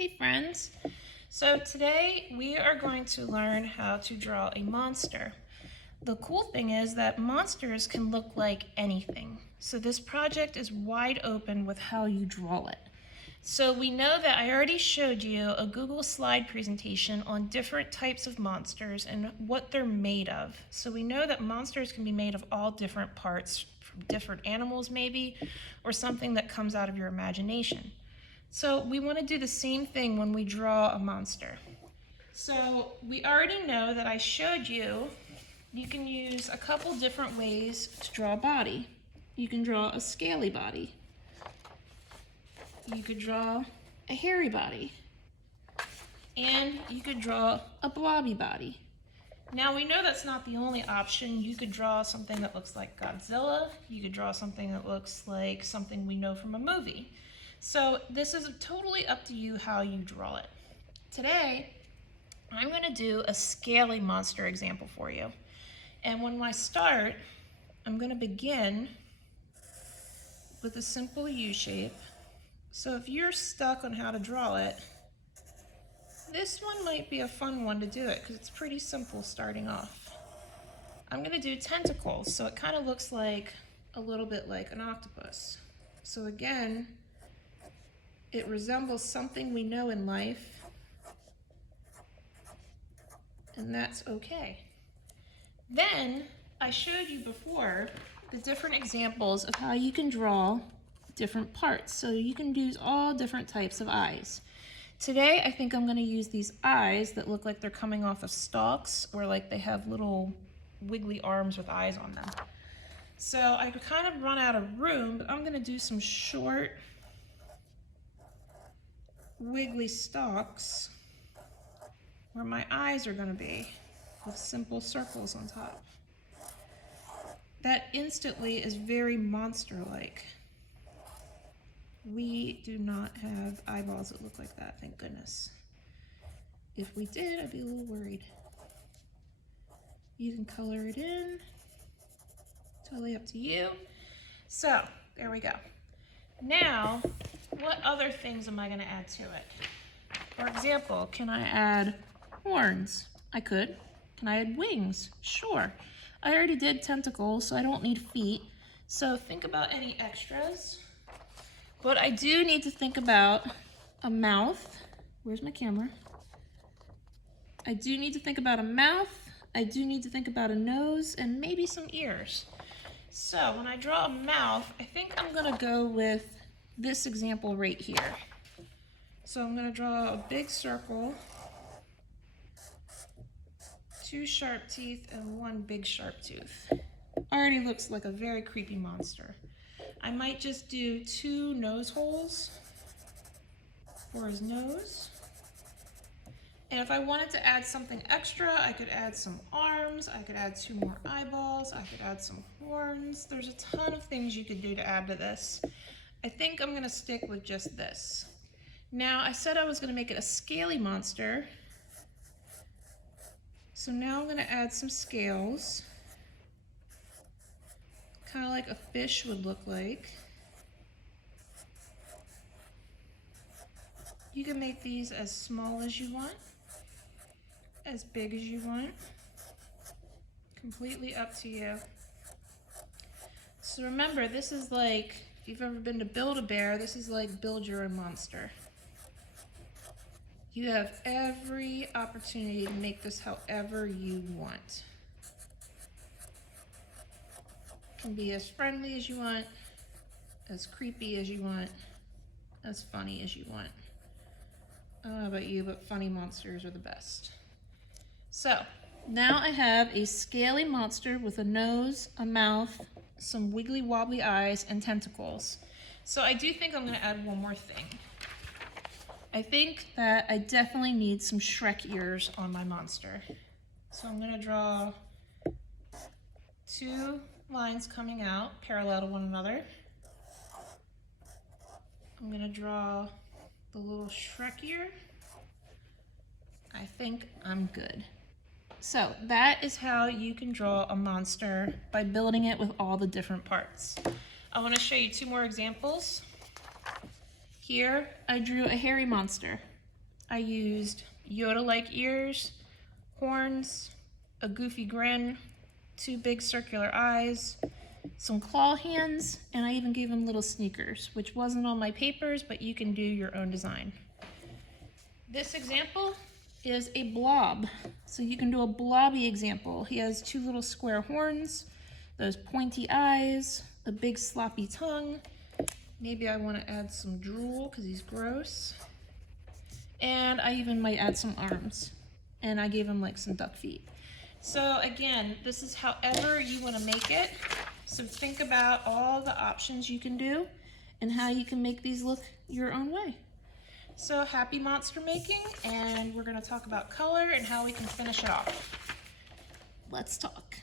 Hey friends! So today we are going to learn how to draw a monster. The cool thing is that monsters can look like anything. So this project is wide open with how you draw it. So we know that I already showed you a Google slide presentation on different types of monsters and what they're made of. So we know that monsters can be made of all different parts, from different animals maybe, or something that comes out of your imagination. So we want to do the same thing when we draw a monster. So we already know that I showed you can use a couple different ways to draw a body. You can draw a scaly body. You could draw a hairy body. And you could draw a blobby body. Now we know that's not the only option. You could draw something that looks like Godzilla. You could draw something that looks like something we know from a movie. So this is totally up to you how you draw it. Today, I'm going to do a scaly monster example for you. And when I start, I'm going to begin with a simple U shape. So if you're stuck on how to draw it, this one might be a fun one to do it because it's pretty simple starting off. I'm going to do tentacles, so it kind of looks like a little bit like an octopus. So again, it resembles something we know in life, and that's okay. Then, I showed you before the different examples of how you can draw different parts. So you can use all different types of eyes. Today, I think I'm going to use these eyes that look like they're coming off of stalks, or like they have little wiggly arms with eyes on them. So I could kind of run out of room, but I'm going to do some short wiggly stalks where my eyes are going to be, with simple circles on top. That instantly is very monster-like. We do not have eyeballs that look like that, thank goodness. If we did, I'd be a little worried. You can color it in, totally up to you. So, there we go. Now, what other things am I going to add to it? For example, can I add horns? I could. Can I add wings? Sure. I already did tentacles, so I don't need feet. So think about any extras. But I do need to think about a mouth. Where's my camera? I do need to think about a mouth. I do need to think about a nose and maybe some ears. So when I draw a mouth, I think I'm going to go with this example right here. So I'm going to draw a big circle, 2 sharp teeth, and 1 big sharp tooth. Already looks like a very creepy monster. I might just do 2 nose holes for his nose. And if I wanted to add something extra, I could add some arms, I could add 2 more eyeballs, I could add some horns. There's a ton of things you could do to add to this. I think I'm going to stick with just this. Now, I said I was going to make it a scaly monster. So now I'm going to add some scales, kind of like a fish would look like. You can make these as small as you want, as big as you want, completely up to you. So remember, this is like, if you've ever been to Build-A-Bear, this is like build your own monster. You have every opportunity to make this however you want. It can be as friendly as you want, as creepy as you want, as funny as you want. I don't know about you, but funny monsters are the best. So, now I have a scaly monster with a nose, a mouth, some wiggly wobbly eyes, and tentacles. So I do think I'm going to add one more thing. I think that I definitely need some Shrek ears on my monster. So I'm going to draw 2 lines coming out parallel to one another. I'm going to draw the little Shrek ear. I think I'm good. So that is how you can draw a monster by building it with all the different parts. I want to show you 2 more examples. Here I drew a hairy monster. I used Yoda-like ears, horns, a goofy grin, 2 big circular eyes, some claw hands, and I even gave him little sneakers, which wasn't on my papers, but you can do your own design. This example is a blob. So you can do a blobby example. He has 2 little square horns, those pointy eyes, a big sloppy tongue. Maybe I want to add some drool because he's gross. And I even might add some arms. And I gave him like some duck feet. So again, this is however you want to make it. So think about all the options you can do and how you can make these look your own way. So happy monster making, and we're going to talk about color and how we can finish it off. Let's talk.